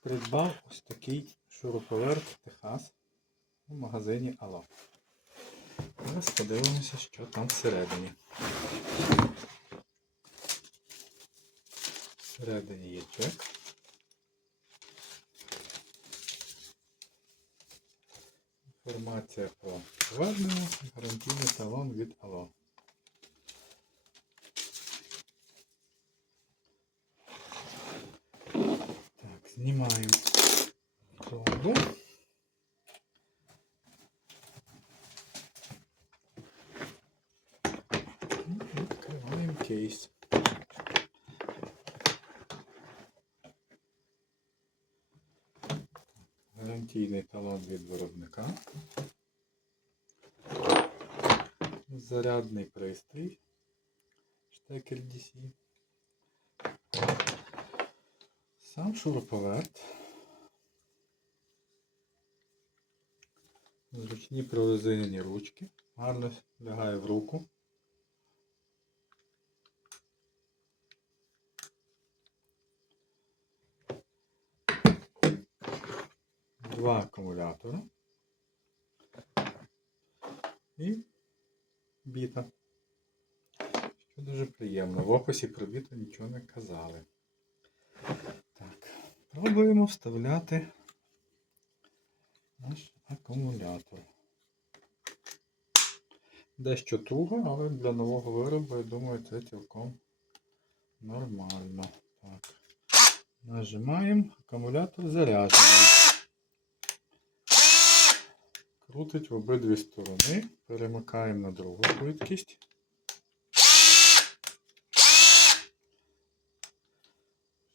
Придбав ось такий шуруповерт Техас у магазині Ало. Зараз подивимося, що там всередині. Всередині є чек. Інформація про звернення, гарантійний талон від Ало. Знімаємо колоду. І Відкриваємо кейс. Гарантійний талон від виробника. Зарядний пристрій. Штекер DC. Сам шуруповерт. Зручні прорезинені ручки. Гарно лягає в руку. Два акумулятора. І біта. Що дуже приємно. В описі про біту нічого не казали. Пробуємо вставляти наш акумулятор. Дещо туго, але для нового виробу, я думаю, це цілком нормально. Так. Нажимаємо, акумулятор заряджений. Крутить в обидві сторони. Перемикаємо на другу швидкість.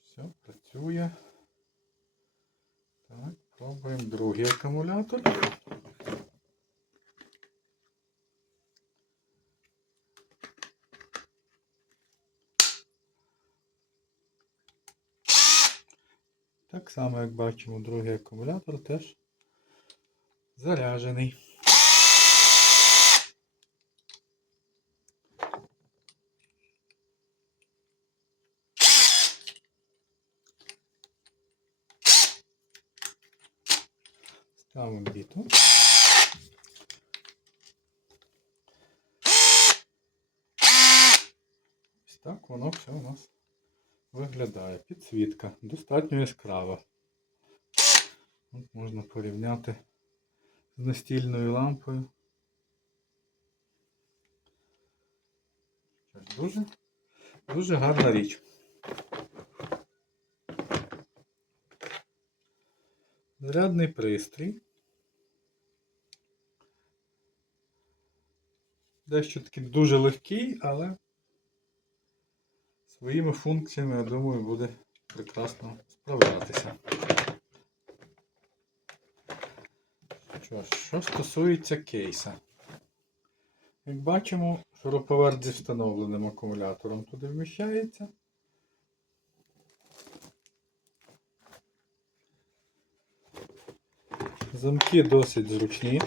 Все, працює. Пробуємо другий акумулятор. Так само, як бачимо, другий акумулятор теж заряджений. Ставимо біту. Ось так воно все у нас виглядає. Підсвітка. Достатньо яскрава. От можна порівняти з настільною лампою. Дуже, дуже гарна річ. Зарядний пристрій. Дещо таки дуже легкий, але своїми функціями, я думаю, буде прекрасно справлятися. Що що стосується кейса. Як бачимо, шуруповерт зі встановленим акумулятором туди вміщається. Замки досить зручні.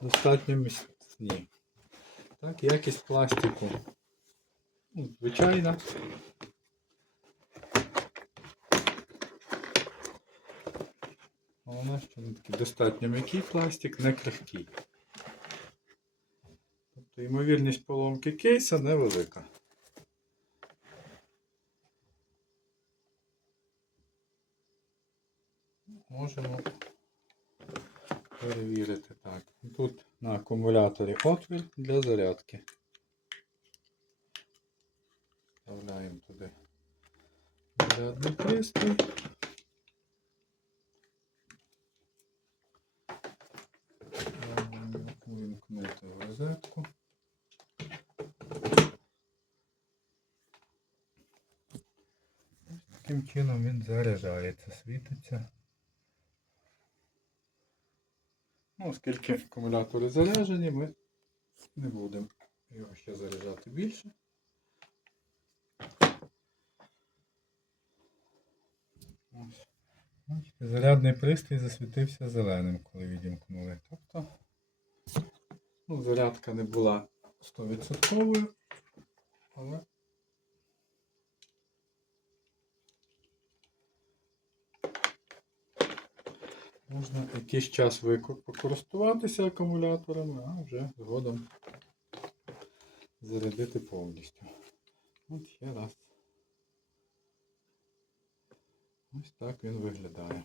Достатньо міцні. Так, якість пластику. ну, Звичайна. Головне, що він такий достатньо м'який пластик, не крихкий. Тобто ймовірність поломки кейса невелика. Можемо перевірити так. Тут на акумуляторі отвір для зарядки. Вставляємо туди зарядний пристрій. Вимкнути розетку. Таким чином він заряджається, світиться. Ну, оскільки акумулятори заряджені, ми не будемо його ще заряджати більше. Ось. Зарядний пристрій засвітився зеленим, коли відімкнули. Тобто ну, зарядка не була 100%, але Можна якийсь час покористуватися акумуляторами, а вже згодом зарядити повністю. От ще раз. Ось так він виглядає.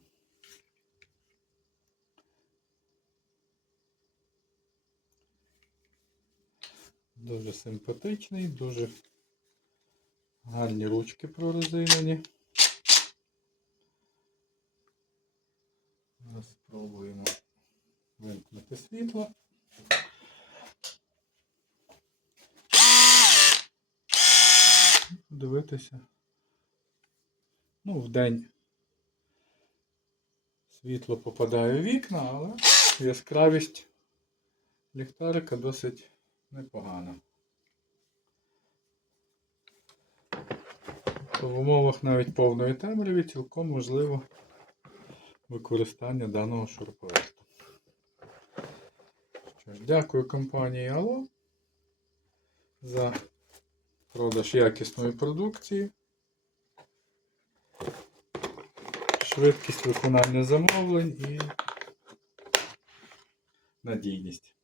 Дуже симпатичний, дуже гарні ручки прорезинені. Зараз спробуємо вимкнути світло. І Подивитися. Ну, в день світло попадає в вікна, але яскравість ліхтарика досить непогана. В умовах навіть повної темряви цілком можливо використання даного шуруповерту. Дякую компанії Ало за продаж якісної продукції, швидкість виконання замовлень і надійність.